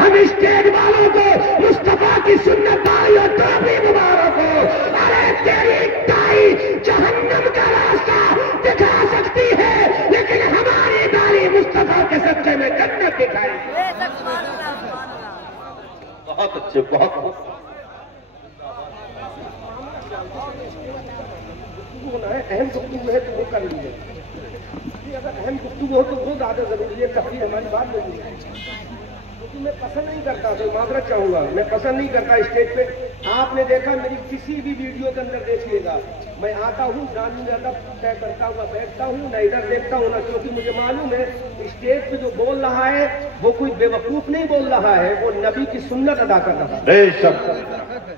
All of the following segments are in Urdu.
ہم اسٹیج والوں کو مصطفیٰ کی سنت داری اور ٹوپی مبارک ہو. ارے تیری داڑھی جہنم کا راستہ دکھا سکتی ہے لیکن ہماری داڑھی مصطفیٰ کے صدقے میں جنت دکھائے گی. بہت اچھے، بہت اہم گفتگو ہے تو وہ کر لیجیے. اگر اہم گفتگو ہو تو وہ زیادہ ضروری ہے، تفریح ہماری بات نہیں ہے. کیونکہ میں پسند نہیں کرتا، تو معذرت چاہوں گا، میں پسند نہیں کرتا اسٹیج پہ. آپ نے دیکھا میری کسی بھی ویڈیو کے اندر دیکھیے گا، میں آتا ہوں جان زیادہ طے کرتا ہوا بیٹھتا ہوں، نہ ادھر دیکھتا ہوں نہ، کیونکہ مجھے معلوم ہے اسٹیج پہ جو بول رہا ہے وہ کوئی بے وقوف نہیں بول رہا ہے، وہ نبی کی سنت ادا کر رہا ہے. بے شک.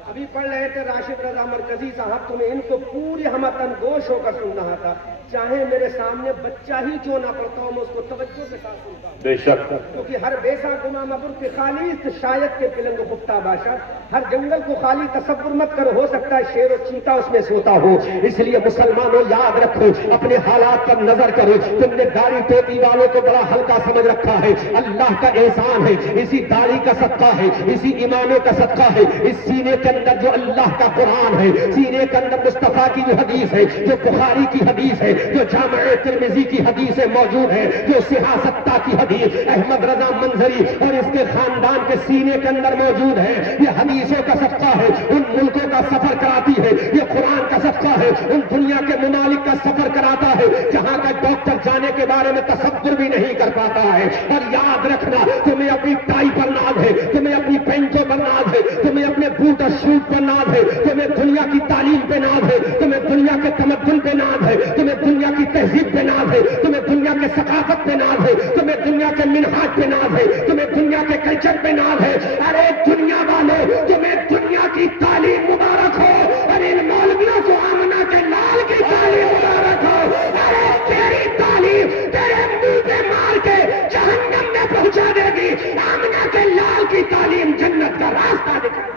ابھی پڑھ رہے تھے راشد رضا مرکزی صاحب، تو میں ان کو پوری ہمتن گوش ہو کر سن رہا تھا. چاہے میرے سامنے بچہ ہی کیوں نہ پڑھتا ہوں، میں اس کو توجہ کے ساتھ سنتا ہوں. بے شک. کیونکہ ہر بیسا گناہ مبر کے خالی شاید کے پلنگ خفتہ باشا، ہر جنگل کو خالی تصور مت کرو، ہو سکتا ہے شیر و چیتا اس میں سوتا ہو. اس لیے مسلمانوں یاد رکھو، اپنے حالات پر نظر کرو. تم نے داڑھی ٹوپی والوں کو بڑا ہلکا سمجھ رکھا ہے، اللہ کا احسان ہے، اسی داڑھی کا صدقہ ہے، اسی اماموں کا صدقہ ہے. اس سینے کے اندر جو اللہ کا قرآن ہے، سینے کے اندر مصطفیٰ کی جو حدیث ہے، جو بخاری کی حدیث ہے، جو جامع ترمذی کی حدیثیں موجود ہے، جو سیاستہ کی حدیث احمد رضا منظری اور اس کے خاندان کے سینے کے اندر موجود ہے، یہ حدیثوں کا صدقہ ہے، ان ملکوں کا سفر کراتی ہے. یہ قرآن کا صدقہ ہے، ان دنیا کے ممالک کا سفر کراتا ہے جہاں کا ڈاکٹر جانے کے بارے میں تصور بھی نہیں کر پاتا ہے. اور یاد رکھنا، تمہیں اپنی ٹائی پر ناز ہے، تمہیں اپنی پینٹوں پر ناز ہے، تمہیں اپنے بوٹ اور شوٹ پر ناز ہے، تمہیں دنیا کی تعلیم پہ ناز ہے، تمہیں دنیا کے تمدن پہ ناز ہے، تمہیں دنیا کی تہذیب پہ ناز ہے، تمہیں دنیا کے ثقافت پہ ناز ہے، تمہیں دنیا کے منہاج پہ ناز ہے، تمہیں دنیا کے کلچر پہ ناز ہے. ارے دنیا والوں، تمہیں دنیا کی تعلیم مبارک ہو، اور ان مولویوں کو آمنہ کے لال کی تعلیم مبارک ہو. ارے تیری تعلیم تیرے منہ پہ مار کے جہنم میں پہنچا دے گی، آمنہ کے لال کی تعلیم جنت کا راستہ دکھائے.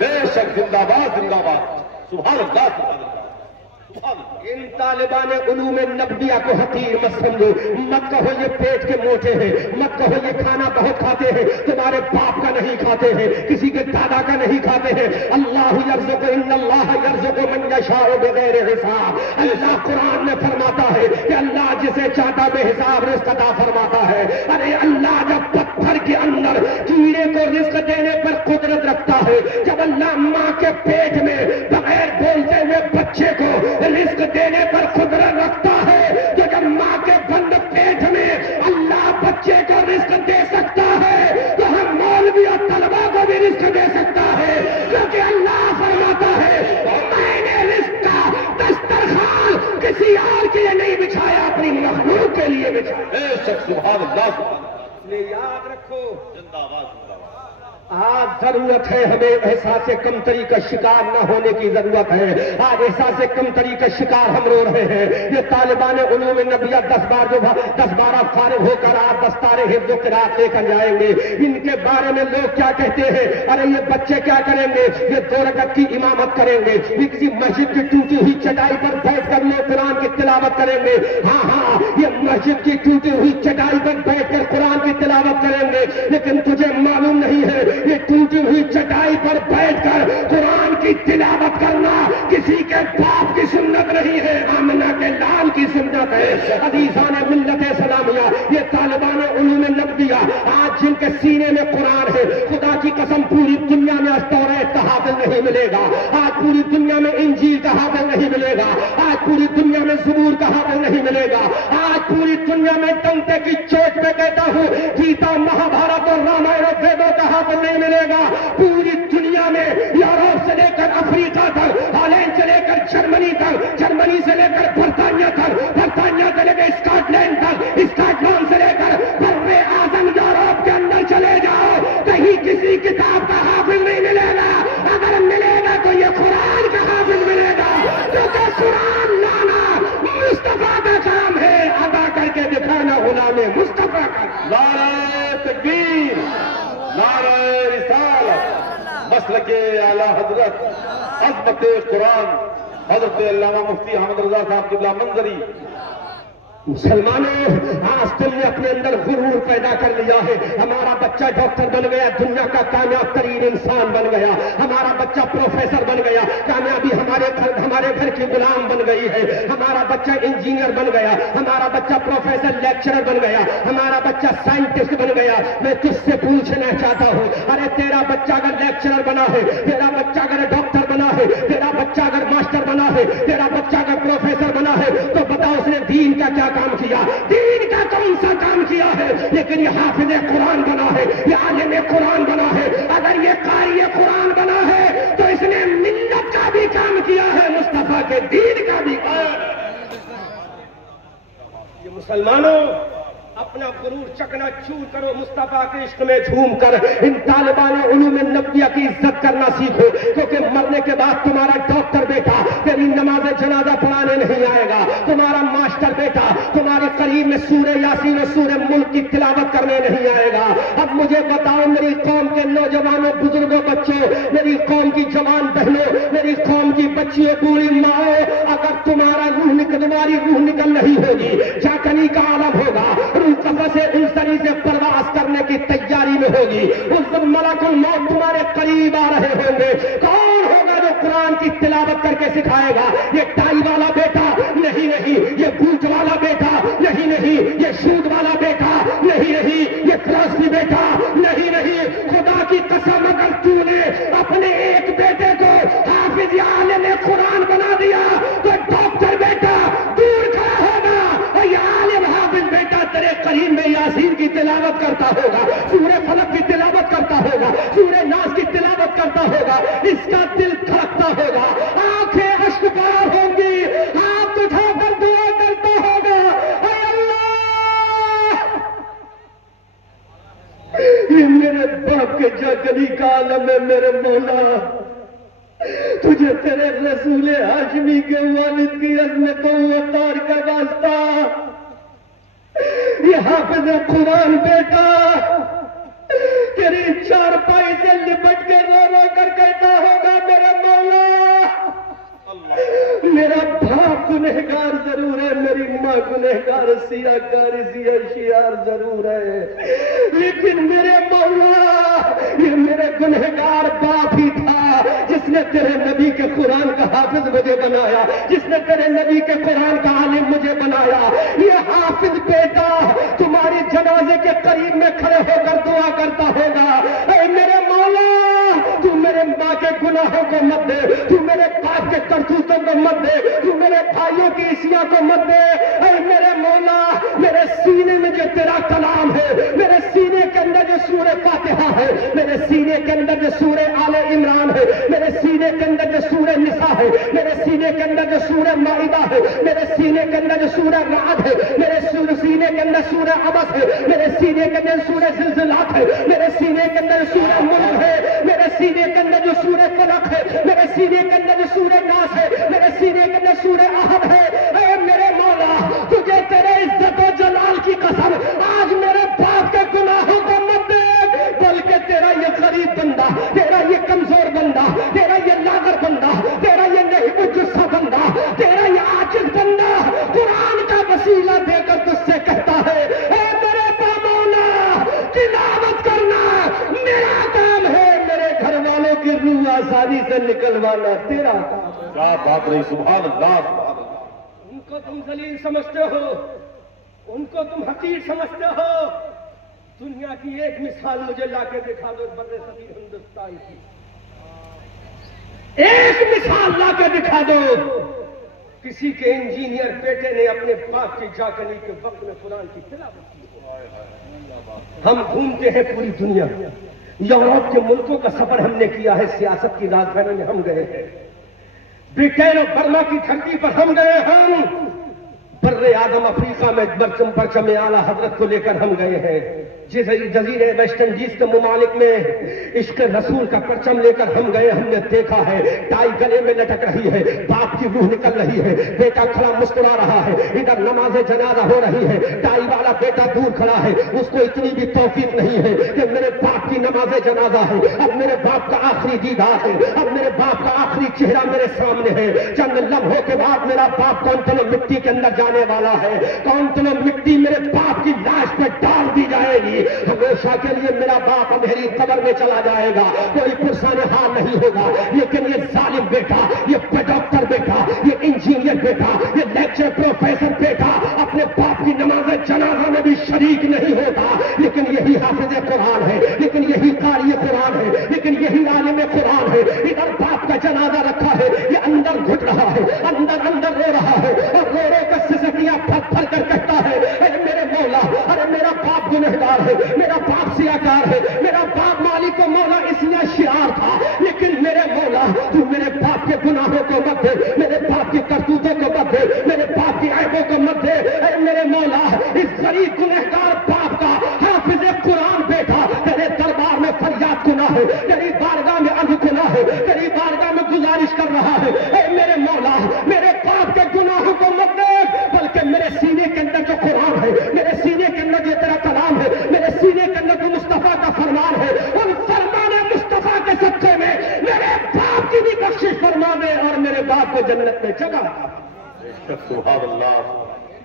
بے شک. زندہ باد، زندہ باد. سبحان اللہ، سبحان اللہ. ان طالبان علوم نبویہ کو حقیر مت سمجھو. مت کہو یہ پیٹ کے موٹے ہیں، مت کہو یہ کھانا بہت کھاتے ہیں، تمہارے باپ کا نہیں کھاتے ہیں، کسی کے دادا کا نہیں کھاتے ہیں. اللہ یرزق، ان اللہ یرزق من یشاء بغیر حساب. اللہ قرآن میں فرماتا ہے کہ اللہ جسے چاہتا بے حساب رزق عطا فرماتا ہے. ارے اللہ جب پتھر کے اندر کیڑے کو رزق دینے پر قدرت رکھتا ہے، جب اللہ ماں کے پیٹ میں بغیر بولتے ہوئے بچے کو رزق دینے پر قدرت رکھتا ہے، تو جب ماں کے بند پیٹ میں اللہ بچے کو رزق دے سکتا ہے تو ہم مولوی اور طلبا کو بھی رزق دے سکتا ہے. کیونکہ اللہ فرماتا ہے میں نے رزق کا دسترخوان کسی اور کے لیے نہیں بچھایا، اپنی مخلوق کے لیے بچھایا. بے شک. سبحان اللہ. یاد رکھو، زندہ باد. آج ضرورت ہے ہمیں احساس کمتری کا شکار نہ ہونے کی ضرورت ہے. آج احساس کمتری کا شکار ہم رو رہے ہیں. یہ طالبان علوم نبویہ 10-12 فارغ ہو کر آپ دستار حفظ و قرات لے کر جائیں گے. ان کے بارے میں لوگ کیا کہتے ہیں؟ ارے یہ بچے کیا کریں گے؟ یہ 2 رکعت کی امامت کریں گے، یہ کسی مسجد کی ٹوٹی ہوئی چٹائی پر بیٹھ کر لوگ قرآن کی تلاوت کریں گے. ہاں، یہ مسجد کی ٹوٹی ہوئی چٹائی پر بیٹھ کر قرآن کی تلاوت کریں گے، لیکن تجھے معلوم نہیں ہے یہ ٹوٹی ہوئی چٹائی پر بیٹھ کر قرآن کی تلاوت کرنا کسی کے باپ کی سنت نہیں ہے، آمنہ کے لال کی سنت ہے. عزیزان ملت اسلامیہ، یہ طالبان علوم نبویہ آج جن کے سینے میں قرآن ہے، خدا کی قسم پوری دنیا میں توریت کا حافظ نہیں ملے گا، آج پوری دنیا میں انجیل کا حافظ نہیں ملے گا، آج پوری دنیا میں زبور کا حافظ نہیں ملے گا، آج پوری دنیا میں ڈنڈے کی چوٹ پہ کہتا ہوں گیتا، مہابھارت اور رامائن اور ویدوں کا حافظ نہیں ملے گا. پوری دنیا میں یورپ سے لے کر افریقہ تک، ہالینڈ سے لے کر جرمنی تک، جرمنی سے لے کر برطانیہ تک، برطانیہ سے لے کر اسکاٹ لینڈ تک، اسکاٹ لینڈ سے لے کر بر اعظم یورپ کے اندر چلے جاؤ، کہیں کسی کتاب کا حافظ نہیں ملے گا. اگر ملے گا تو یہ قرآن کا حافظ ملے گا، کیونکہ قرآن لانا مصطفیٰ کا کام ہے، ادا کر کے دکھانا غلام مصطفیٰ کا. نعرہ تکبیر، نعرہ رسالت، مسلک اعلی حضرت عظمت قرآن حضرت علامہ مفتی احمد رضا صاحب قبلہ منظری. مسلمانوں، آج تم نے اپنے اندر غرور پیدا کر لیا ہے. ہمارا بچہ ڈاکٹر بن گیا، دنیا کا کامیاب ترین انسان بن گیا. ہمارا بچہ پروفیسر بن گیا، کامیابی ہمارے گھر کی غلام بن گئی ہے. ہمارا بچہ انجینئر بن گیا، ہمارا بچہ پروفیسر لیکچرر بن گیا، ہمارا بچہ سائنٹسٹ بن گیا. میں تجھ سے پوچھنا چاہتا ہوں، ارے تیرا بچہ اگر لیکچرر بنا ہے، تیرا بچہ اگر ڈاکٹر بنا ہے، تیرا بچہ اگر ماسٹر بنا ہے، تیرا بچہ اگر پروفیسر بنا ہے، تو بتاؤ اس نے دین کا کیا کام کیا؟ دین کا کون سا کام کیا ہے؟ لیکن یہ حافظ قرآن بنا ہے، یہ عالم قرآن بنا ہے. اگر یہ قاری قرآن بنا ہے تو اس نے ملت کا بھی کام کیا ہے، مصطفیٰ کے دین کا بھی کام. یہ مسلمانوں، اپنا غرور چکنا چور کرو، مصطفیٰ کے عشق میں جھوم کر ان طالبان علوم نبویہ کی عزت کرنا سیکھو، کیونکہ مرنے کے بعد تمہارا ڈاکٹر بیٹا تیری نماز جنازہ پڑھانے نہیں آئے گا، تمہارا ماسٹر بیٹا تمہارے قریب میں سورہ یاسین اور سورہ ملک کی تلاوت کرنے نہیں آئے گا. اب مجھے بتاؤ میری قوم کے نوجوانوں، بزرگوں، بچوں، میری قوم کی جوان بہنوں، میری قوم کی بچیوں، بوڑھی ماؤں، اگر تمہاری روح نکل نہیں ہوگی، جاکنی کا عالم ہوگا، سے انسانی سے پرواز کرنے کی تیاری میں ہوگی، اس دن ملک الموت تمہارے قریب آ رہے ہوں گے. کون ہوگا جو قرآن کی تلاوت کر کے سکھائے گا؟ یہ ٹائی والا بیٹا نہیں، یہ بوٹ والا بیٹا نہیں، یہ شوٹ والا بیٹا نہیں، یہ کراسلی بیٹا نہیں. خدا کی قسم، اگر تو نے اپنے ایک بیٹے کو حافظ یا عالم قرآن بنا دیا تو ڈاکٹر بیٹا دور کھڑا ہوگا، اور یہ عالم حافظ بیٹا تیرے قریب میں یاسین کی تلاوت کرتا ہوگا، سورہ فلق کی تلاوت کرتا ہوگا، سورہ ناس کی تلاوت کرتا ہوگا. اس کا دل دھڑکتا ہوگا، آنکھیں اشکبار ہوں گی، ہاتھ اٹھا کر دعا کرتا ہوگا، اے اللہ، یہ میرے باپ کے جاگلی کا عالم ہے. میرے مولا، تجھے تیرے رسول ہاشمی کے والد کی عظمت و وقار کا واسطہ، یہ حافظ قرآن بیٹا تیری چارپائی سے لپٹ کے رو کر کہتا ہوگا، میرے مولا، میرا باپ گنہگار ضرور ہے، میری ماں گنہگار شیار ضرور ہے، لیکن میرے مولا، یہ میرے گنہگار باپ ہی تھا جس نے تیرے نبی کے قرآن کا حافظ مجھے بنایا، جس نے تیرے نبی کے قرآن کا عالم مجھے بنایا. یہ حافظ بیٹا تمہاری جنازے کے قریب میں کھڑے ہو کر دعا کرتا ہوگا، اے میرے مولا، تو میرے ماں کے گناہوں کو مت دے، تو میرے باپ کے کرتوتوں کو مت دے، تو میرے بھائیوں کی عصیاں کو مت دے. اے میرے مولا، میرے سینے میں جو تیرا کلام ہے، میرے سینے کے اندر جو سورہ فاتحہ ہے، میرے سینے کے اندر جو سورہ آل عمران ہے، میرے سینے کے اندر جو سورہ نساء ہے، میرے سینے کے اندر جو سورہ مائدہ ہے، میرے سینے کے اندر جو سورہ رعد ہے، میرے سینے کے اندر سورہ عبس ہے، میرے سینے کے اندر سورہ زلزلات ہے، میرے سینے کے اندر سورہ ملک ہے، میرے سینے کے اندر جو سورہ فلق ہے، میرے سینے کے اندر جو سورہ ناس ہے، میرے سینے کے اندر سورہ احد ہے. اے میرے مولا، تجھے تیرے عزت و جلال کی قسم، آج میرے باپ کے گناہوں کو مت دے، بلکہ تیرا یہ غریب بندہ، تیرا یہ کمزور بندہ، تیرا یہ لاغر بندہ، تیرا یہ نہیں مجسہ بندہ، تیرا یہ عاجز بندہ قرآن کا وسیلہ دے کر تجھ سے کہتا ہے، اے میرے مولا، تلاوت کرنا میرا کام ہے، میرے گھر والوں کی روح آسانی سے نکلوانا تیرا کام ہے. کیا بات رہی، سبحان اللہ، سبحان اللہ. ان کو تم ذلیل سمجھتے ہو، ان کو تم حقیر سمجھتے ہو. دنیا کی ایک مثال مجھے لا کے دکھا دو، بر صغیر ہندوستان کی ایک مثال لا کے دکھا دو. کسی کے انجینئر بیٹے نے اپنے باپ کی جاکنی کے وقت میں قرآن کی تلاوت کی. ہم گھومتے ہیں پوری دنیا، یورپ کے ملکوں کا سفر ہم نے کیا ہے، سیاست کی راجدھانی میں ہم گئے ہیں، برٹین اور برما کی دھرتی پر ہم گئے، ہم بر اعظم افریقہ میں پرچم اعلیٰ حضرت کو لے کر ہم گئے ہیں. جزیرے ویسٹ انڈیز کے ممالک میں عشق رسول کا پرچم لے کر ہم گئے. ہم نے دیکھا ہے ٹائی گلے میں لٹک رہی ہے, باپ کی روح نکل رہی ہے, بیٹا کھڑا مسکرا رہا ہے, ادھر نماز جنازہ ہو رہی ہے, ٹائی والا بیٹا دور کھڑا ہے, اس کو اتنی بھی توفیق نہیں ہے کہ میرے باپ کی نماز جنازہ ہے, اب میرے باپ کا آخری دیدار ہے, اب میرے باپ کا آخری چہرہ میرے سامنے ہے. چند لمحوں کے بعد میرا باپ کون تنو مٹی کے اندر جانے والا ہے, کون تنو مٹی میرے باپ کی لاش پہ ڈال دی جائے گی. ہمیشہ کے لیے میرا باپ میری قبر میں چلا جائے گا, کوئی پرسان حال نہیں ہوگا. لیکن یہ ظالم بیٹا, یہ ڈاکٹر بیٹا, یہ انجینئر بیٹا, یہ لیکچر پروفیسر بیٹا اپنے باپ کی نماز جنازہ میں بھی شریک نہیں ہوتا. لیکن یہی حافظ قرآن ہے, لیکن یہی قاری قرآن ہے, لیکن یہی عالم قرآن ہے. ادھر باپ کا جنازہ رکھا ہے, یہ اندر گھٹ رہا ہے, اندر اندر رو رہا ہے, اور رو رو کر سسکیاں پھر پھر کر کہتا ہے, اے میرے مولا, ارے میرا باپ گنہگار ہے, میرا باپ سیاکار ہے, میرا باپ مالک و مولا اس لیے شرار تھا, لیکن میرے مولا تو میرے باپ کے گناہوں کو مت دے, میرے باپ کی کرتوتوں کو مت دے, میرے باپ کی عیبوں کو مت دے. اے میرے مولا اس غریب گنہگار باپ کا حافظ قرآن بیٹا تیرے دربار میں فریاد گناہ ہے, تیری بارگاہ میں عرض گناہ ہے, تیری بارگاہ میں گزارش کر رہا ہے. اے میرے مولا میرے باپ کے گناہوں کو مت دے, بلکہ میرے سینے کے اندر جو قرآن ہے, میرے سینے کے اندر جو تیرا کلام ہے, میرے سینے کے اندر جو مصطفیٰ کا فرمان ہے, ان فرمان مصطفیٰ کے صدقے میں میرے باپ کی بھی بخشش فرما دے اور میرے باپ کو جنت میں جگہ. سبحان اللہ.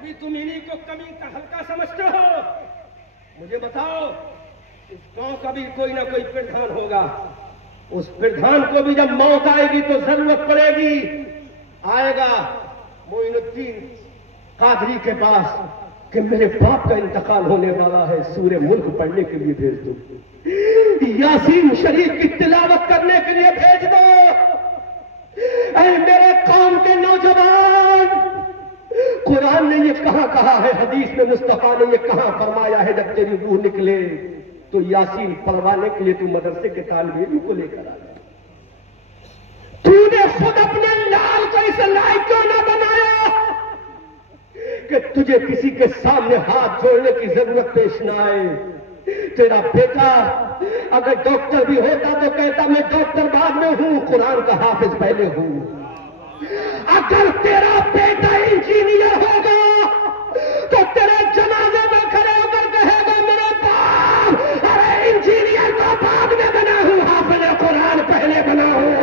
بھی تم انہی کو کمی کا ہلکا سمجھتے ہو. مجھے بتاؤ, اس گاؤں کا بھی کوئی نہ کوئی پردھان ہوگا, اس پردھان کو بھی جب موت آئے گی تو ضرورت پڑے گی, آئے گا معین الدین قادری کے پاس کہ میرے باپ کا انتقال ہونے والا ہے, سورہ ملک پڑھنے کے لیے بھیج دو, یاسین شریف کی تلاوت کرنے کے لیے بھیج دو. اے میرے قوم کے نوجوان, قرآن نے یہ کہاں کہا ہے, حدیث میں مصطفیٰ نے یہ کہاں فرمایا ہے جب تیری روح نکلے تو یاسین پڑھوانے کے لیے تو مدرسے کے طالب علم کو لے کر آیا. تو نے خود اپنے لال کو اس لائق کیوں نہ بنایا کہ تجھے کسی کے سامنے ہاتھ جوڑنے کی ضرورت پیش نہ آئے. تیرا بیٹا اگر ڈاکٹر بھی ہوتا تو کہتا میں ڈاکٹر بعد میں ہوں, قرآن کا حافظ پہلے ہوں. اگر تیرا بیٹا انجینئر ہوگا تو تیرے جنازے میں کھڑے ہو کر کہے گا میرے باپ, ارے انجینئر تو بعد میں بنا ہوں, حافظ قرآن پہلے بنا ہوں.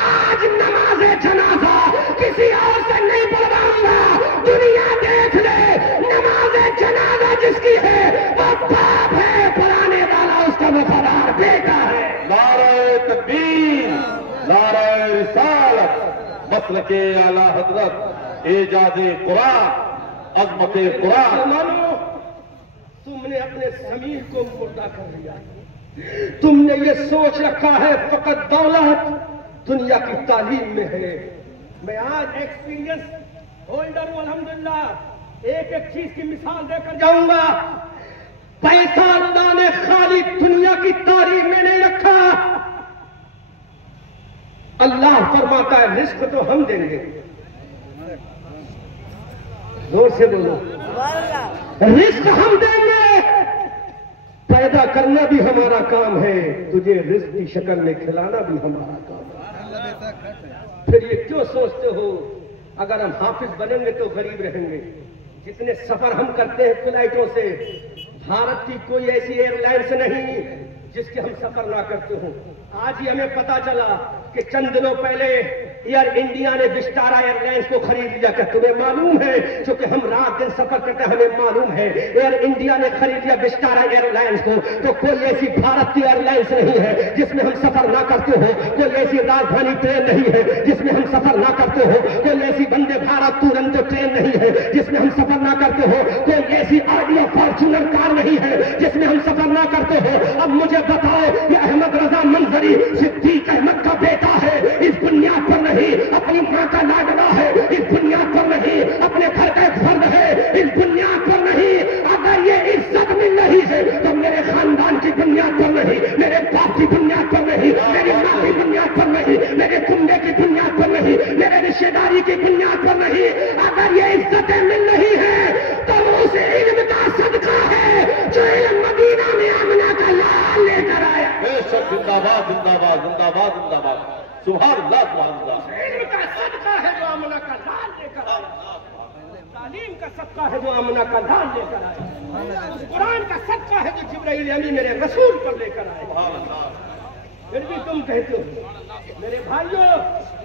آج نماز جنازہ کسی اور سے نہیں پڑھواؤں گا, دنیا دیکھ لے, نماز جنازہ جس کی ہے وہ باپ ہے, پڑھانے والا اس کا وفادار بیٹا ہے. نعرہ تکبیر, نعرہ رسالت, مسلک اعلی حضرت, اعجاز قرآن, عظمت قرآن. تم نے اپنے ضمیر کو مردہ کر دیا, تم نے یہ سوچ رکھا ہے فقط دولت دنیا کی تعلیم میں ہے. میں آج ایکسپیرینس ہولڈر ہوں الحمدللہ, ایک ایک چیز کی مثال دے کر جاؤں گا. پیسہ اللہ نے خالی دنیا کی تعلیم میں نہیں رکھا. اللہ فرماتا ہے رزق تو ہم دیں گے, زور سے بولو, رزق ہم دیں گے, پیدا کرنا بھی ہمارا کام ہے, تجھے رزق کی شکل میں کھلانا بھی ہمارا کام ہے. پھر یہ کیوں سوچتے ہو اگر ہم حافظ بنیں گے تو غریب رہیں گے. جتنے سفر ہم کرتے ہیں فلائٹوں سے, بھارت کی کوئی ایسی ایئر لائنس نہیں جس کے ہم سفر نہ کرتے ہوں. آج ہی ہمیں پتا چلا کہ چند دنوں پہلے ایئر انڈیا نے وسٹارا ایئر لائنس کو خرید لیا. کہ تمہیں معلوم ہے, چونکہ ہم رات دن سفر کرتے ہیں ہمیں معلوم ہے, ایئر انڈیا نے خرید لیا وسٹارا ایئر لائنس کو. تو کوئی ایسی بھارت کی ایئر لائنس نہیں ہے جس میں ہم سفر نہ کرتے ہو, کوئی ایسی راجدھانی ٹرین نہیں ہے جس میں ہم سفر نہ کرتے ہو, کوئی ایسی وندے بھارت تورنتو ٹرین نہیں ہے جس میں ہم سفر نہ کرتے ہو, کوئی ایسی آڈیو فارچونر کار نہیں ہے جس میں ہم سفر نہ کرتے ہو. اب مجھے بتاؤ, یہ احمد رضا منظری صدیق احمد کا بیٹا ہے, اس بنیاد پر نہیں اپنی ماں کا لاڈلا ہے, اس بنیاد پر نہیں اپنے گھر کا ایک فرد ہے, اس بنیاد پر نہیں. اگر یہ عزت مل رہی ہے تو میرے خاندان کی بنیاد پر نہیں, میرے باپ کی بنیاد پر نہیں, میری ماں کی بنیاد پر نہیں, میرے کنبے کی بنیاد پر نہیں, میرے رشتے داری کی بنیاد پر نہیں. اگر یہ عزتیں مل رہی ہے تو اس علم کا صدقہ ہے جو علم مدینہ میں بے شک زندہ باد زندہ باد زندہ باد زندہ باد سبحان اللہ سبحان اللہ علم کا صدقہ ہے جو آمنہ کا لال لے کر آیا، تعلیم کا صدقہ ہے جو آمنہ کا لال لے کر آیا، اس قرآن کا صدقہ ہے جو جبرائیل امین میرے رسول پر لے کر آئے۔ پھر بھی تم کہتے ہو میرے بھائیوں،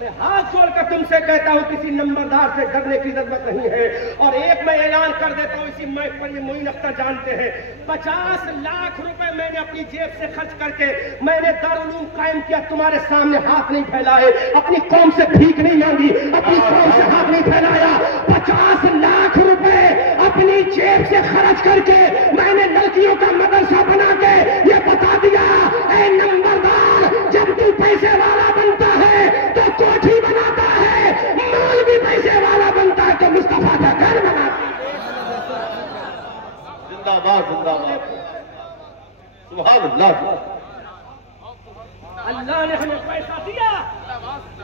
میں ہاتھ چھوڑ کر تم سے کہتا ہوں کسی نمبردار سے ڈرنے کی ضرورت نہیں ہے۔ اور ایک میں اعلان کر دیتا ہوں، اسی مائک پر یہ معین اختر جانتے ہیں، 50 لاکھ روپے میں نے اپنی جیب سے خرچ کر کے میں نے دارالعلوم قائم کیا، تمہارے سامنے ہاتھ نہیں پھیلائے، اپنی قوم سے بھیک نہیں مانگی، اپنی قوم سے ہاتھ نہیں پھیلایا۔ 50 لاکھ روپے اپنی جیب سے خرچ کر کے میں نے لڑکیوں کا مدرسہ بنا کے یہ بتا دیا، اے نمبردار، جب تو پیسے والا بنتا ہے تو کوٹھی بناتا ہے، مال بھی پیسے والا بنتا ہے تو مصطفیٰ کا گھر بناتا ہے۔ زندہ باد زندہ باد سبحان اللہ۔ اللہ نے ہمیں پیسہ دیا۔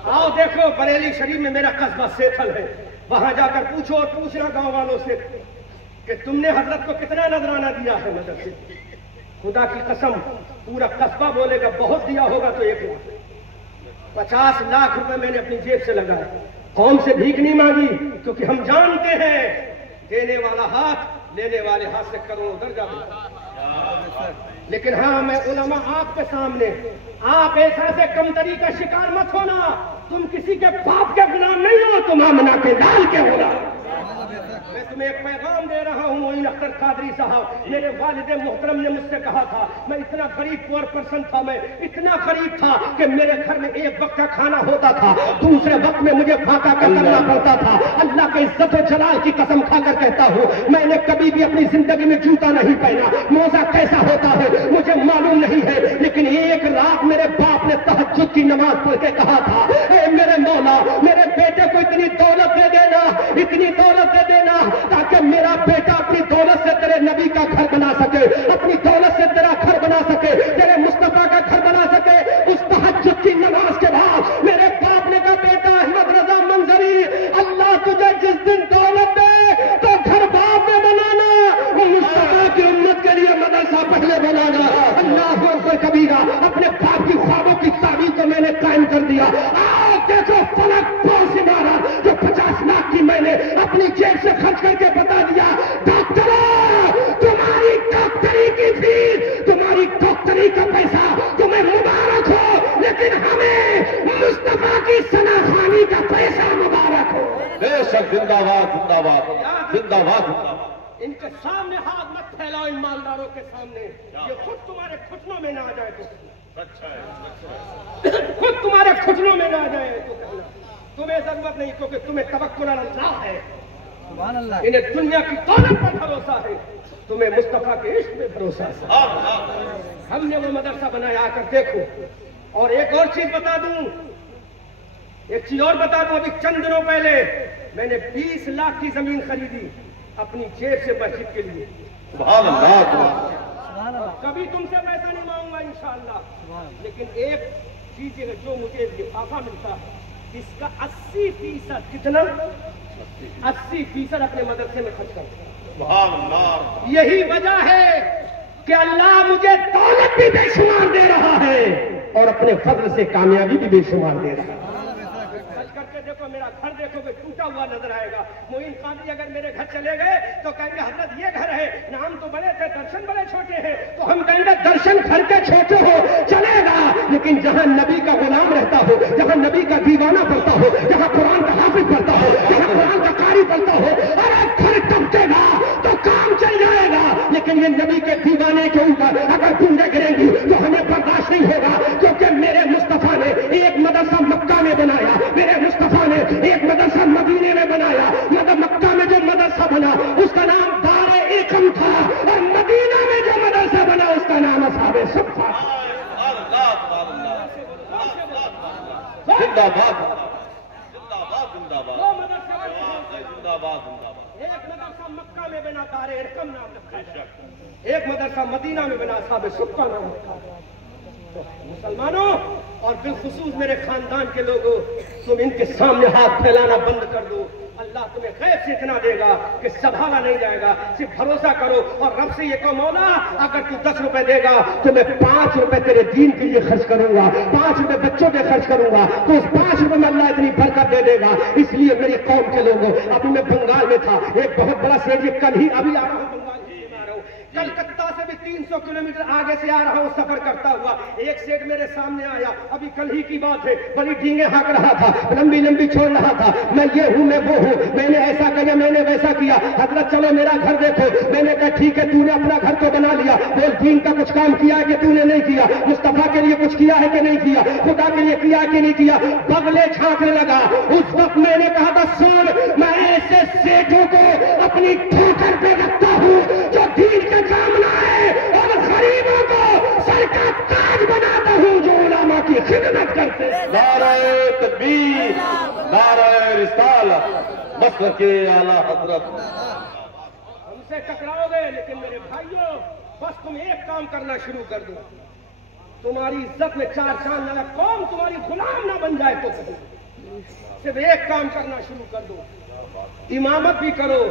آؤ دیکھو بریلی شریف میں میرا قصبہ سیتھل ہے، وہاں جا کر پوچھو اور پوچھنا گاؤں والوں سے کہ تم نے حضرت کو کتنا نذرانہ دیا ہے مدرسے؟ خدا کی قسم پورا قصبہ بولے گا بہت دیا ہوگا تو 1 لاکھ۔ 50 لاکھ روپے میں نے اپنی جیب سے لگائے، قوم سے بھیک نہیں مانگی، کیونکہ ہم جانتے ہیں دینے والا ہاتھ لینے والے ہاتھ سے کروڑوں درجہ ہے۔ لیکن ہاں میں علماء آپ کے سامنے، آپ احساس کمتری کا شکار مت ہونا، تم کسی کے باپ کے غلام نہیں ہو، تم آمنہ کے لال کے ہو رہا۔ میں تمہیں ایک پیغام دے رہا ہوں، معین اختر قادری صاحب، میرے والد محترم نے مجھ سے کہا تھا، میں اتنا غریب پور پرسن تھا، میں اتنا غریب تھا کہ میرے گھر میں ایک وقت کا کھانا ہوتا تھا، دوسرے وقت میں مجھے فاقہ کرنا پڑتا تھا۔ اللہ کے عزت و جلال کی قسم کھا کر کہتا ہوں، میں نے کبھی بھی اپنی زندگی میں جوتا نہیں پہنا، موزہ کیسا ہوتا ہے مجھے معلوم نہیں ہے، لیکن ایک رات میرے باپ نے تہجد کی نماز پڑھ کے کہا تھا، اے میرے مولا، میرے بیٹے کو اتنی دولت دے دینا، اتنی دولت دے دینا تاکہ میرا بیٹا اپنی دولت سے تیرے نبی کا گھر بنا سکے، اپنی دولت سے تیرا گھر بنا سکے، تیرے مصطفیٰ کا گھر بنا سکے۔ اس تہجد کی نماز کے بعد میرے باپ نے کہا، بیٹا احمد رضا منظری، اللہ تجھے جس دن دولت دے تو گھر باپ میں بنانا، وہ مصطفیٰ کی امت کے لیے مدرسہ پہلے بنانا۔ اللہ اکبر کبیرہ، اپنے باپ کی خوابوں کی تعبیر کو میں نے قائم کر دیا۔ آؤ دیکھو فلک پوس عمارت جو 50 لاکھ کی میں نے اپنی جیب سے خرچ کر کے بتا دیا، ڈاکٹروں تمہاری ڈاکٹری کی فیس، تمہاری ڈاکٹری کا پیسہ تمہیں مبارک ہو، لیکن ہمیں مصطفیٰ کی ثناخوانی کا پیسہ مبارک ہو۔ بے شک زندہ باد زندہ باد زندہ باد زندہ باد۔ ان کے سامنے ہاتھ مت پھیلاؤ، ان مالداروں کے سامنے، یہ خود تمہارے گھٹنوں میں نہ آ جائے تو خود تمہارے گھٹنوں میں نہ آ جائے تو کہنا، تمہیں ضرورت نہیں، کیونکہ تمہیں توکل اللہ ہے، انہیں دنیا کی دولت پر بھروسہ ہے، تمہیں مصطفیٰ کے عشق میں بھروسہ ہے۔ ہم نے وہ مدرسہ بنایا، آ کر دیکھو۔ اور ایک اور چیز بتا دوں، ایک چیز اور بتا دوں، ابھی چند دنوں پہلے میں نے 20 لاکھ کی زمین خریدی اپنی جیب سے مسجد کے لیے۔ سبحان اللہ۔ کبھی تم سے پیسہ نہیں مانگوں گا انشاءاللہ، لیکن ایک چیز ہے جو مجھے لفافہ ملتا ہے، اس کا 80% کتنا؟ 80% اپنے مدرسے میں خرچ کرتا ہوں۔ سبحان اللہ۔ یہی وجہ ہے کہ اللہ مجھے دولت بھی بے شمار دے رہا ہے اور اپنے فضل سے کامیابی بھی بے شمار دے رہا ہے۔ خرچ کر کے دیکھو، میرا گھر دیکھو گے ٹوٹا ہوا نظر آئے گا۔ معین قادری اگر میرے گھر چلے گئے تو کہیں گے حضرت یہ گھر ہے، نام تو بڑے تھے، درشن بڑے چھوٹے ہیں، تو ہم کہیں گے درشن گھر کے چھوٹے ہو چلے گا، لیکن جہاں نبی کا غلام رہتا ہو، جہاں نبی کا دیوانہ پڑھتا ہو، جہاں قرآن کا حافظ پڑھتا ہو، جہاں قرآن کا قاری پڑھتا ہو، ارے گھر ٹپکے گا تو کام چل جائے گا، لیکن یہ نبی کے دیوانے کے اوپر اگر بوندیں گریں گی تو ہمیں برداشت نہیں ہوگا، کیونکہ میرے مصطفیٰ نے ایک مدرسہ مکہ میں بنایا، میرے مصطفیٰ نے ایک مدرسہ مدینے میں بنایا، مکہ میں جو مدرسہ بنا اس کا نام دار ایکم تھا، اور مدینہ میں جو مدرسہ بنا اس کا نام اصحاب صف تھا۔ زندہ باد زندہ باد زندہ باد زندہ باد زندہ باد۔ ایک مدرسہ مکہ میں بنا دار ایکم نام رکھا، ایک مدرسہ مدینہ میں بنا اصحاب صف کا نام رکھا۔ مسلمانوں اور بالخصوص میرے خاندان کے لوگوں، تم ان کے سامنے ہاتھ پھیلانا بند کر دو۔ اللہ تمہیں غیب سے اتنا دے گا کہ سنبھالا نہیں جائے گا. صرف بھروسہ کرو اور رب سے یہ کہو مولا اگر تو 10 روپے دے گا تو میں 5 روپے تیرے دین کے لیے خرچ کروں گا, 5 روپے بچوں پہ خرچ کروں گا, تو اس 5 روپے میں اللہ اتنی برکت دے دے گا. اس لیے میری قوم کے لوگوں, ابھی میں بنگال میں تھا, ایک بہت بڑا سیٹ, یہ کل ہی ابھی آ رہا ہوں بنگال سے آ رہا ہوں, کلکتہ سے بھی 300 کلومیٹر آگے سے آ رہا ہوں سفر کرتا ہوا. ایک سیٹ میرے سامنے آیا, ابھی کل ہی کی بات ہے, بڑی ڈینگیں ہانک رہا تھا, لمبی لمبی چھوڑ رہا تھا, میں یہ ہوں میں وہ ہوں, میں نے ایسا کیا میں نے ویسا کیا, حضرت چلو میرا گھر دیکھو. میں نے کہا ٹھیک ہے, تو نے اپنا گھر تو بنا لیا, بول دین کا کچھ کام کیا ہے کہ تو نے نہیں کیا, مصطفیٰ کے لیے کچھ کیا ہے کہ نہیں کیا, خدا کے لیے کیا ہے کہ نہیں کیا. بغلے چھانکنے لگا. اس وقت میں نے کہا تھا سن, میں ایسے سیٹوں کو اپنی ٹھوکر پہ رکھتا ہوں جو دین کے کام نہ آئے, اور غریبوں کو سر کا تاج بناتا ہوں جو علماء کی خدمت کرتے. نعرہ تکبیر, نعرہ رسالت, مسلک اعلی حضرت. ہم سے ٹکراؤ گے لیکن میرے بھائیوں بس تم ایک کام کرنا شروع کر دو, تمہاری عزت میں 4 چاند نہ لگے, قوم تمہاری غلام نہ بن جائے. تو صرف ایک کام کرنا شروع کر دو, امامت بھی کرو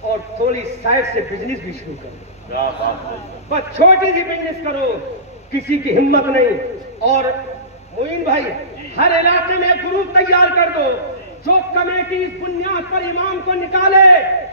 اور تھوڑی سائڈ سے بزنس بھی شروع کرو. کیا بات ہے, بس چھوٹی سی بزنس کرو, کسی کی ہمت نہیں. اور معین بھائی ہر علاقے میں ایک گروپ تیار کر دو جو کمیٹی اس بنیاد پر امام کو نکالے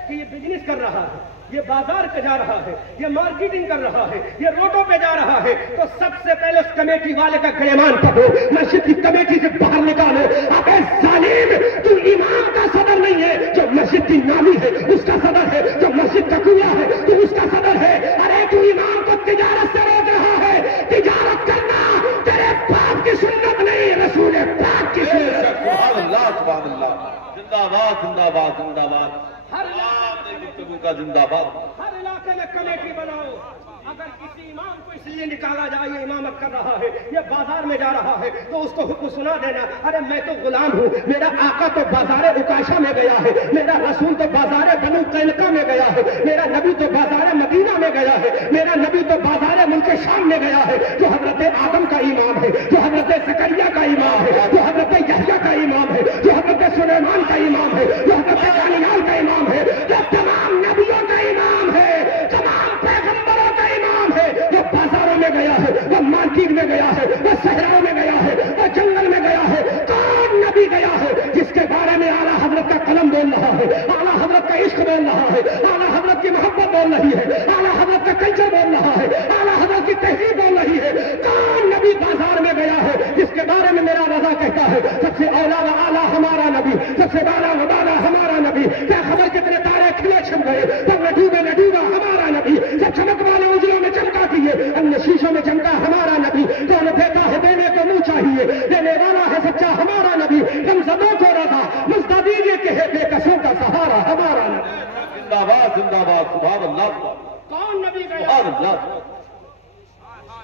کہ یہ بزنس کر رہا ہے, یہ بازار پہ جا رہا ہے, یہ مارکیٹنگ کر رہا ہے, یہ روڈوں پہ جا رہا ہے, تو سب سے پہلے اس کمیٹی والے کا گریبان پکڑو, مسجد کی کمیٹی سے باہر نکالو. ابے ظالم, تو امام کا صدر نہیں ہے جو مسجد کی نامی ہے, اس کا صدر ہے جو مسجد کا کنواں ہے, تو اس کا صدر ہے. ارے تو امام کو تجارت سے روک رہا ہے, تجارت کرنا تیرے باپ کی سنت نہیں, رسول پاک کی سنت. سبحان اللہ, سبحان اللہ, زندہ باد, زندہ باد, زندہ باد. ہر گفتگو کا زندہ باد. ہر علاقے میں کمیٹی بناؤ. اگر کسی امام کو اس لیے نکالا جائے یہ امامت کر رہا ہے, یہ بازار میں جا رہا ہے, تو اس کو حکم سنا دینا, ارے میں تو غلام ہوں, میرا آقا تو بازار اکاشا میں گیا ہے, میرا رسول تو بازار بنو قینقاع میں گیا ہے, میرا نبی تو بازار مدینہ میں گیا ہے, میرا نبی تو بازار ملک شام میں گیا ہے. جو حضرت آدم کا امام ہے, جو حضرت زکریا کا امام ہے, جو حضرت یحییٰ کا امام ہے, جو حضرت سلیمان کا امام ہے, جو حضرت دانیال کا امام ہے, جو تمام نبیوں کا امام ہے, تمام پیغمبروں کا امام ہے, وہ بازاروں میں گیا ہے, وہ مارکیٹ میں گیا ہے, وہ صحراؤں میں گیا ہے, وہ جنگل میں گیا ہے. کون نبی گیا ہے جس کے بارے میں اعلیٰ حضرت کا قلم بول رہا ہے, اعلیٰ حضرت کا عشق بول رہا ہے, اعلیٰ حضرت کی محبت بول رہی ہے, اعلیٰ حضرت کا کلچر بول رہا ہے, اعلیٰ حضرت کی تہذیب بول رہی ہے. کون نبی بازار میں گیا ہے جس کے بارے میں میرا رضا کہتا ہے سب سے اولا و اعلیٰ ہمارا نبی, سب سے بالا و بالا ہمارا نبی. کیا خبر کتنے تارے کھلے چھم گئے, پر نہ ڈوبا ہمارا نبی. سب چمک والے اجلوں میں چمکا کیے, ان شیشوں میں چمکا ہمارا نبی. کون دیتا ہے دینے کو منہ چاہیے, دینے والا ہے سچا ہمارا نبی. ہم سبوں کو رضا مزدہ دیجیے کہ ہے بے کسوں کا سہارا ہمارا نبی. زندہ باد, زندہ باد, سبحان اللہ. کون نبی گیا, سبحان اللہ.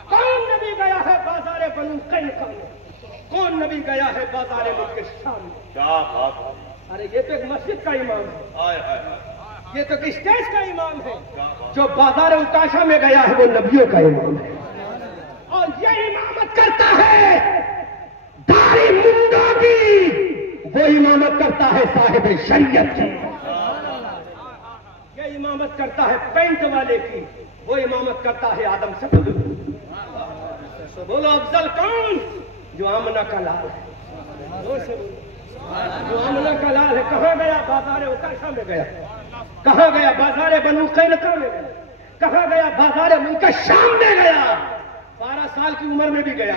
کون نبی گیا ہے بازار بنو قینقاع میں, کون نبی گیا ہے بازار ملک شام میں. کیا بات ہے, ارے یہ تو ایک مسجد کا امام ہے, ہائے ہائے ہائے, یہ تو اسٹیج کا امام ہے. کیا بات. جو بازار اکاشا میں گیا ہے وہ نبیوں کا امام ہے, اور یہ امامت کرتا ہے داڑھی منڈوں کی, وہ امامت کرتا ہے صاحب شریعت کی. یہ امامت کرتا ہے پینٹ والے کی, وہ امامت کرتا ہے آدم سے. بولو افضل کون, جو آمنہ کا لال ہے, جو آمنہ کا لال ہے. کہاں گیا, بازار اکاشا میں گیا. کہاں گیا, بازار بنو قینقاع میں گیا. کہاں گیا, بازار ملک شام میں گیا. 12 سال کی عمر میں بھی گیا.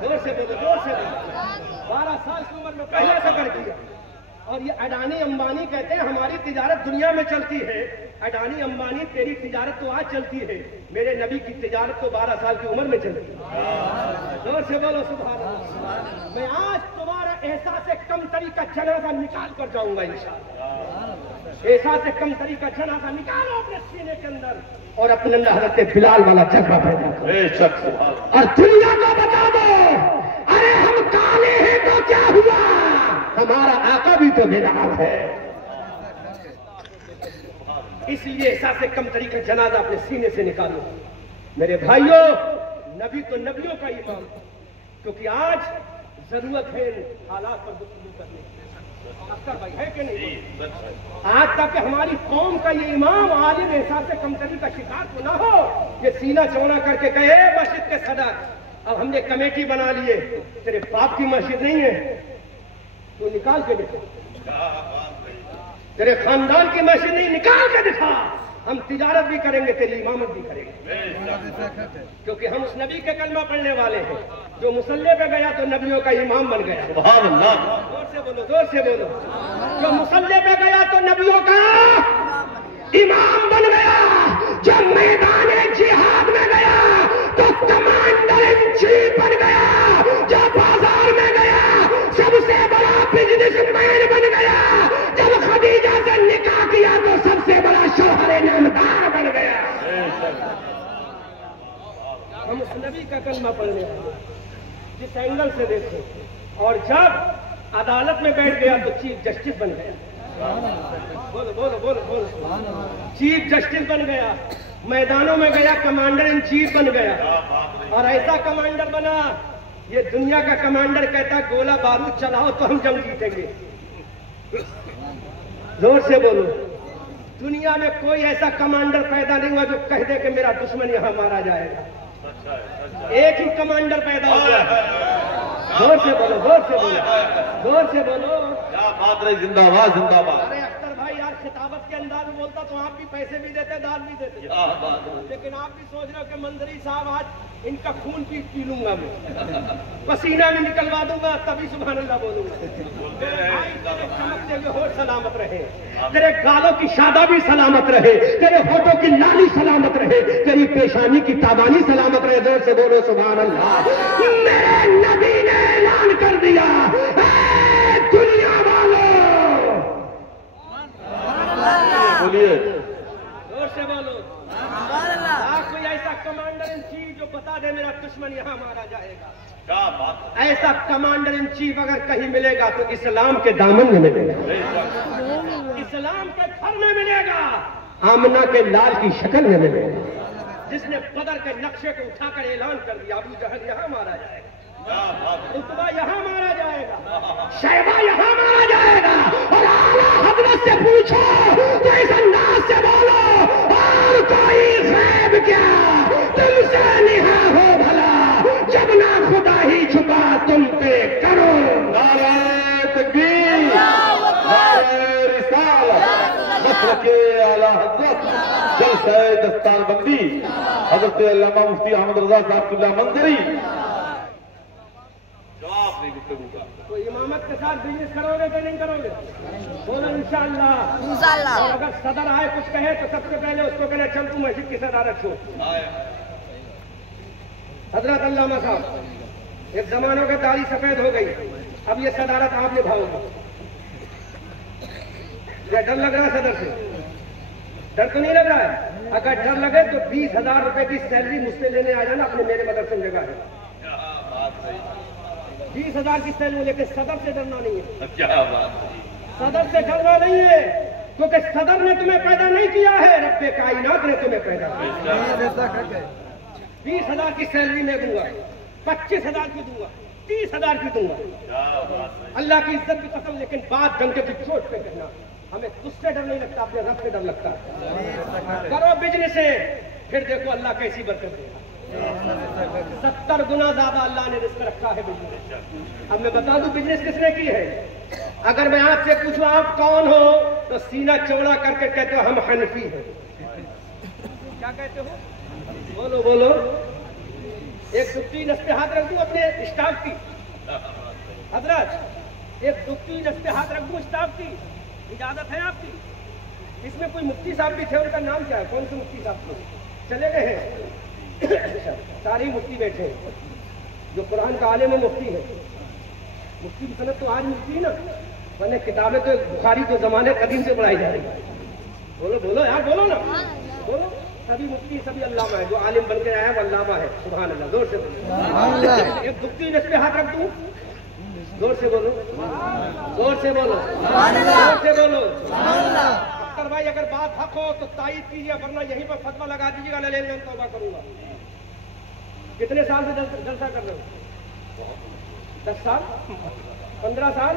زور سے بولو, زور سے بولو. 12 سال کی عمر میں پہلا سفر کیا. اور یہ اڈانی امبانی کہتے ہیں ہماری تجارت دنیا میں چلتی ہے. اڈانی امبانی تیری تجارت تو آج چلتی ہے, میرے نبی کی تجارت تو 12 سال کی عمر میں چلتی ہے. زور سے بولو سبحان اللہ. میں آج تمہارا احساس کمتری کا جنازہ نکال کر جاؤں گا انشاءاللہ. احساس کمتری کا جنازہ نکالو اپنے سینے کے اندر اور اپنے اندر حضرت بلال والا جذبہ پیدا کرو. بے شک, سبحان اللہ. اور دنیا کو بتا دو, ارے ہم کالے ہیں تو کیا ہوا, ہمارا آقا بھی تو بلال ہے. اس لیے احساس کمتری کا جنازہ اپنے سینے سے نکالو. میرے بھائیوں, نبی تو نبیوں کا امام, کیونکہ آج ضرورت ہے حالات پر گفتگو کرنے. اختر بھائی ہے کہ نہیں؟ آج تک ہماری قوم کا یہ امام عالم احساس کمتری کا شکار تو نہ ہو یہ سینہ چوڑا کر کے کہے مسجد کے صدر اب ہم نے کمیٹی بنا لیے، تیرے باپ کی مسجد نہیں ہے تو نکال کے دکھا، تیرے خاندان کی مسجد نہیں نکال کے دکھا، ہم تجارت بھی کریں گے تیری امامت بھی کریں گے، کیونکہ ہم اس نبی کے کلمہ پڑھنے والے ہیں جو مسلح پہ گیا تو نبیوں کا امام بن گیا۔ سبحان اللہ، زور سے بولو، زور سے بولو، جو مسلح پہ گیا تو نبیوں کا امام بن گیا، جو میدان جہاد میں گیا تو کمانڈر ان چیف بن گیا، جو بازار میں گیا سب سے بڑا بزنس مین بن گیا، جب خدیجہ سے نکاح کیا تو سب سے بڑا شوہر نامدار بن گیا۔ ہم اس نبی کا کلمہ پڑھنے والے جس اینگل سے دیکھیں، اور جب عدالت میں بیٹھ گیا تو چیف جسٹس بن گیا، بولو بولو بولو بولو، چیف جسٹس بن گیا، میدانوں میں گیا کمانڈر ان چیف بن گیا، اور ایسا کمانڈر بنا یہ دنیا کا کمانڈر کہتا گولہ بارود چلاؤ تو ہم جنگ جیتیں گے۔ زور سے بولو، دنیا میں کوئی ایسا کمانڈر پیدا نہیں ہوا جو کہہ دے کہ میرا دشمن یہاں مارا جائے گا، ایک ہی کمانڈر پیدا ہو گیا۔ زور سے بولو، زور سے بولو، زور سے بولو، کیا بات رہی، زندہ باد زندہ باد، ارے اختر بھائی یار خطابت کے انداز میں بولتا تو آپ بھی پیسے بھی دیتے دال بھی دیتے، کیا بات رہی، لیکن آپ بھی سوچ رہے ہو کہ منظری صاحب آج ان کا خون پی لوں گا میں، پسینہ بھی نکلوا دوں گا تبھی سبحان اللہ بولوں گا۔ میرے بھائی تیرے چمکتے ہوئے ہوٹ سلامت رہے، تیرے گالوں کی شادہ بھی سلامت رہے، تیرے ہوٹوں کی لالی سلامت رہے، تیری پیشانی کی تابانی سلامت رہے۔ زور سے بولو سبحان اللہ۔ میرے نبی نے اعلان کر دیا، اے دنیا والوں، بولیے، زور سے بولو، کوئی ایسا کمانڈر ان چیف جو بتا دے میرا دشمن یہاں مارا جائے گا، کیا بات، ایسا کمانڈر ان چیف اگر کہیں ملے گا تو اسلام کے دامن میں ملے گا، اسلام کے گھر میں ملے گا، آمنہ کے لال کی شکل میں ملے گا، جس نے بدر کے نقشے کو اٹھا کر اعلان کر دیا ابو جہل یہاں مارا جائے گا، عتبہ یہاں مارا جائے گا، شیبہ یہاں مارا جائے گا، اور اعلیٰ حضرت سے پوچھو تو اس انداز سے بولو، اور کوئی غیب کیا تم سے نہا ہو بھلا، جب نہ خدا ہی چھپا تم پہ کرو، نعرہ تکبیر، نعرہ رسالت، مسلک اعلیٰ حضرت، جلسہ دستار بندی حضرت علامہ مفتی احمد رضا صاحب اللہ منظری، جواب نہیں گفتگو کا، تو امامت کے ساتھ بزنس کرو گے کہ نہیں کرو گے؟ بولو انشاءاللہ۔ اور اگر صدر آئے کچھ کہے تو سب سے پہلے اس کو کہنا چل تو مسجد کی صدارت چھوڑ۔ حضرت علامہ صاحب ایک زمانوں کے داڑھی سفید ہو گئی، اب یہ صدارت آپ نبھاؤ گے، کیا ڈر لگ رہا ہے صدر سے؟ ڈر تو نہیں لگ رہا ہے؟ اگر ڈر لگے تو 20,000 روپے کی سیلری مجھ سے لینے آ جانا، اپنے میرے مدرسے میں جگہ ہے، 20,000 کی سیلری، لیکن صدر سے ڈرنا نہیں ہے، کیا بات، صدر سے ڈرنا نہیں ہے، کیونکہ صدر نے تمہیں پیدا نہیں کیا ہے، رب کائنات نے تمہیں پیدا کیا۔ 20,000 کی سیلری میں دوں گا، 25,000 کی دوں گا، 30,000 کی دوں گا، اللہ کی عزت کی قسم، لیکن بات ڈنکے کی چوٹ پہ کہنا، ہمیں تجھ سے ڈر نہیں لگتا، اپنے رب سے ڈر لگتا ہے۔ کرو بزنس سے، پھر دیکھو اللہ کیسی برکت دے گا، 70 گنا زیادہ اللہ نے رزق رکھا ہے بزنس۔ اب میں بتا دوں بزنس کس نے کی ہے، اگر میں آپ سے پوچھوں آپ کون ہو تو سینہ چوڑا کر کے کہتے ہو ہم حنفی ہیں، کیا کہتے ہو؟ بولو بولو، ایک دکھی نصب ہاتھ رکھ دوں اپنے اسٹاف کی، حضرت ایک دکھی نصب ہاتھ رکھ دوں اسٹاف کی، اجازت ہے آپ کی؟ اس میں کوئی مفتی صاحب بھی تھے، ان کا نام کیا ہے؟ کون سے مفتی صاحب تھے؟ چلے گئے ہیں؟ سارے مفتی بیٹھے ہیں، جو قرآن کا عالم و مفتی ہے، مفتی کی صنعت تو آج ملتی ہے نا، ورنہ کتابیں تو بخاری تو زمانے قدیم سے پڑھائی جا رہی ہے۔ بولو بولو یار، بولو نا، بولو، سبھی مفتی سبھی علامہ ہے، جو عالم بن کے آیا ہے وہ علامہ ہے، سبحان اللہ، زور سے بولو۔ ایک دکھی نصب ہاتھ رکھ دوں، زور سے بولو، زور سے بولو، زور سے بولو۔ اختر بھائی اگر بات حق ہو تو تائید کیجیے، ورنہ یہیں پر فتویٰ لگا دیجیے گا، لے لیں توبہ کروں گا۔ کتنے سال سے جلسہ کر رہے ہو؟ 10 سال، 15 سال،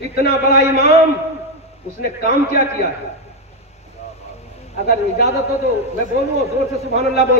اتنا بڑا امام اس نے کام کیا کیا ہے؟ اگر اجازت ہو تو میں بولوں اور زور سے سبحان اللہ بول